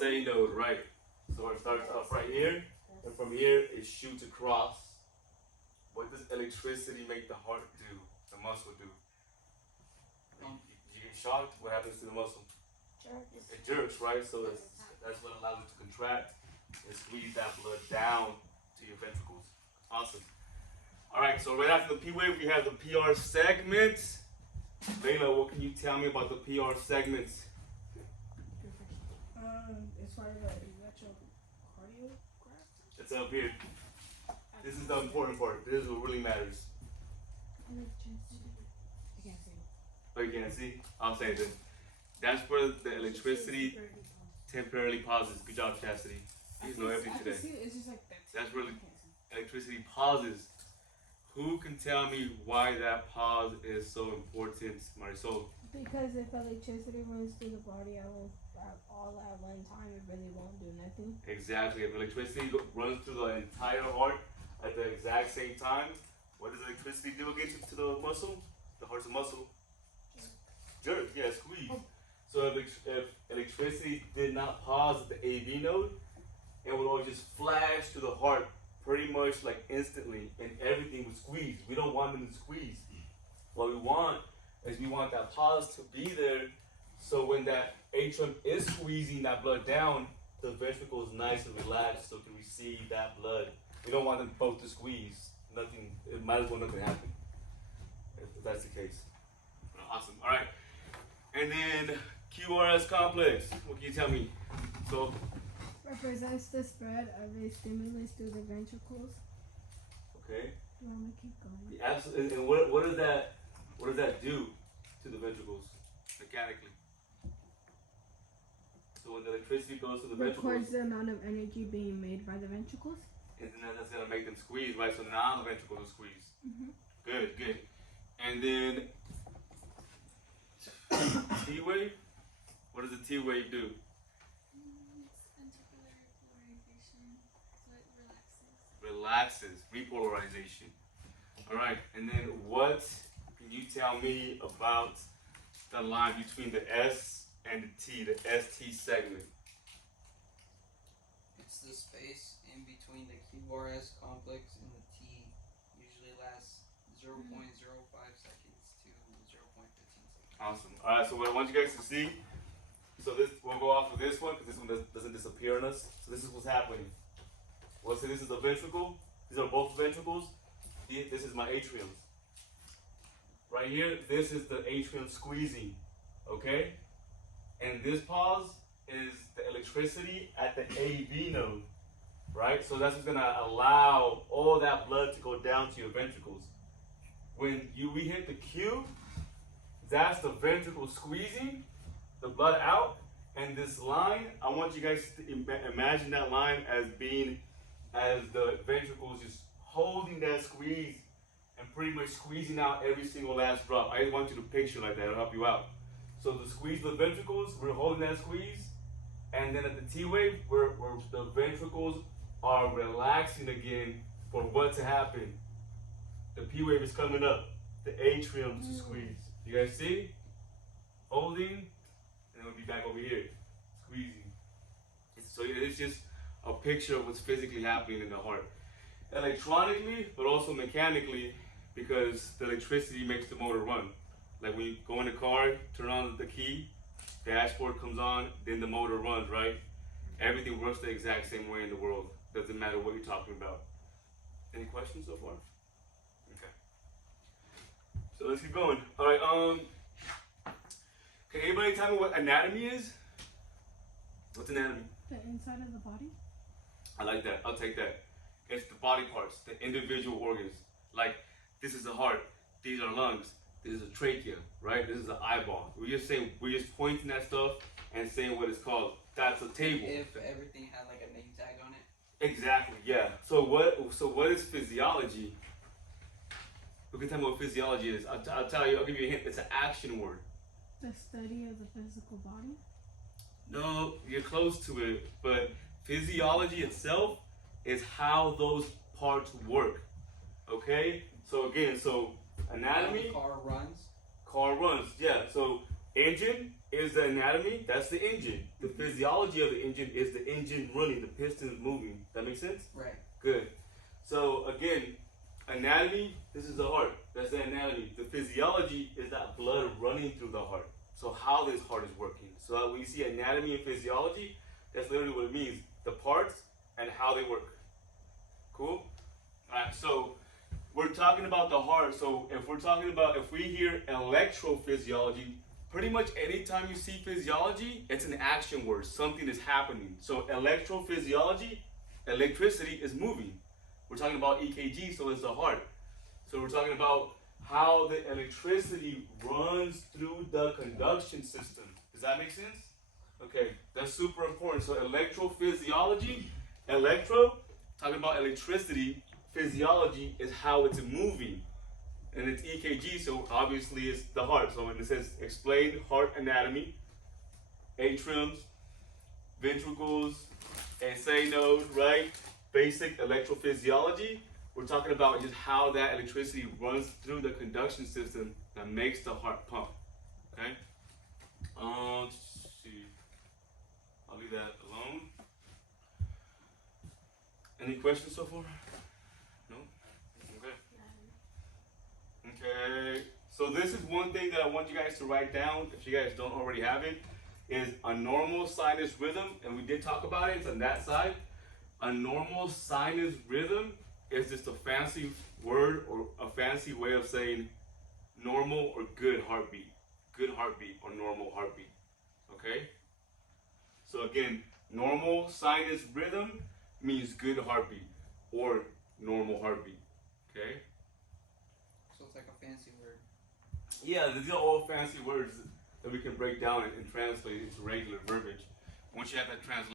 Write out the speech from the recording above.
steady node, right? So it starts off right here, and from here it shoots across. What does electricity make the heart do, the muscle do? You get shocked, what happens to the muscle? It jerks, right? So that's what allows it to contract and squeeze that blood down to your ventricles. Awesome. All right, so right after the P wave, we have the PR segment. Layla, what can you tell me about the PR segments? As far as electrocardiograph? It's up here. This is the important part. This is what really matters. I can't see. Oh, you can't see? I'll say it then. That's where the electricity temporarily pauses. Good job, Chastity. You know everything today. It's just like that. That's where electricity pauses. Who can tell me why that pause is so important, Marisol? Because if electricity runs through the body all at one time, it really won't do nothing. Exactly. If electricity runs through the entire heart at the exact same time, what does electricity do again to the muscle? The heart's a muscle. Jerk, yeah, squeeze. So if electricity did not pause at the AV node, it would all just flash to the heart pretty much like instantly, and everything would squeeze. We don't want them to squeeze. What we want is we want that pause to be there, so when that atrium is squeezing that blood down, the ventricle is nice and relaxed so it can receive that blood. We don't want them both to squeeze. Nothing, it might as well nothing happen, if that's the case. Awesome, all right. And then QRS complex, what can you tell me? So, represents the spread of a stimulus through the ventricles. okay. You want me to keep going? The absolute, and what does that do to the ventricles mechanically? So when the electricity goes to the ventricles, Records the amount of energy being made by the ventricles. and then that's gonna make them squeeze, right? So now the ventricles will squeeze. Mm-hmm. Good, good. And then T wave. What does the T wave do? Relaxes, repolarization. All right, and then what can you tell me about the line between the S and the T, the ST segment? It's the space in between the QRS complex and the T. Usually lasts 0.05 seconds to 0.15 seconds. Awesome. All right, so what I want you guys to see, so this we'll go off of this one because this one doesn't disappear on us. So this is what's happening. Well, so this is the ventricle. These are both ventricles. This is my atrium. Right here, this is the atrium squeezing, okay? And this pause is the electricity at the AV node, right? So that's what's gonna allow all that blood to go down to your ventricles. When we hit the Q, that's the ventricle squeezing the blood out. And this line, I want you guys to imagine that line as being as the ventricles just holding that squeeze and pretty much squeezing out every single last drop. I just want you to picture like that, it'll help you out. So the squeeze of the ventricles, we're holding that squeeze, and then at the T wave, where the ventricles are relaxing again for what to happen. The P wave is coming up, the atrium to squeeze. You guys see? Holding, and we'll be back over here, squeezing. So it's just a picture of what's physically happening in the heart. Electronically, but also mechanically, because the electricity makes the motor run. Like when you go in the car, turn on the key, dashboard comes on, then the motor runs, right? Everything works the exact same way in the world. Doesn't matter what you're talking about. Any questions so far? Okay. So let's keep going. All right, can anybody tell me what anatomy is? What's anatomy? The inside of the body. I like that. I'll take that. It's the body parts, the individual organs. Like, this is the heart, these are lungs, this is a trachea, right? This is an eyeball. We're just pointing at stuff and saying what it's called. That's a table. If everything had like a name tag on it. Exactly, yeah. So what is physiology? Who can tell me what physiology is? I'll tell you, I'll give you a hint. It's an action word. The study of the physical body. No, you're close to it, but physiology itself is how those parts work. Okay? So again, so anatomy. Car runs. Car runs, yeah. So Engine is the anatomy. That's the engine. The physiology of the engine is the engine running, the pistons moving. That makes sense? Right. Good. So again, anatomy, this is the heart. That's the anatomy. The physiology is that blood running through the heart. So how this heart is working. So when you see anatomy and physiology, that's literally what it means. The parts and how they work. Cool? Alright, so we're talking about the heart. So if we hear electrophysiology, pretty much anytime you see physiology, it's an action word. Something is happening. So electrophysiology, electricity is moving. We're talking about EKG, so it's the heart. So we're talking about how the electricity runs through the conduction system. Does that make sense? Okay, that's super important. So electrophysiology, talking about electricity, physiology is how it's moving. And it's EKG, so obviously it's the heart. So when it says explain heart anatomy, atriums, ventricles, and say nodes, right? Basic electrophysiology, we're talking about just how that electricity runs through the conduction system that makes the heart pump. Okay? Let's see. I'll leave that alone. Any questions so far? No? Okay. Okay. So this is one thing that I want you guys to write down, if you guys don't already have it, is a normal sinus rhythm, and we did talk about it, it's on that side. A normal sinus rhythm is just a fancy word or a fancy way of saying normal or good heartbeat. Good heartbeat or normal heartbeat. Okay? So again, normal sinus rhythm means good heartbeat or normal heartbeat. Okay? So it's like a fancy word. Yeah, these are all fancy words that we can break down and translate into regular verbiage. Once you have that translation.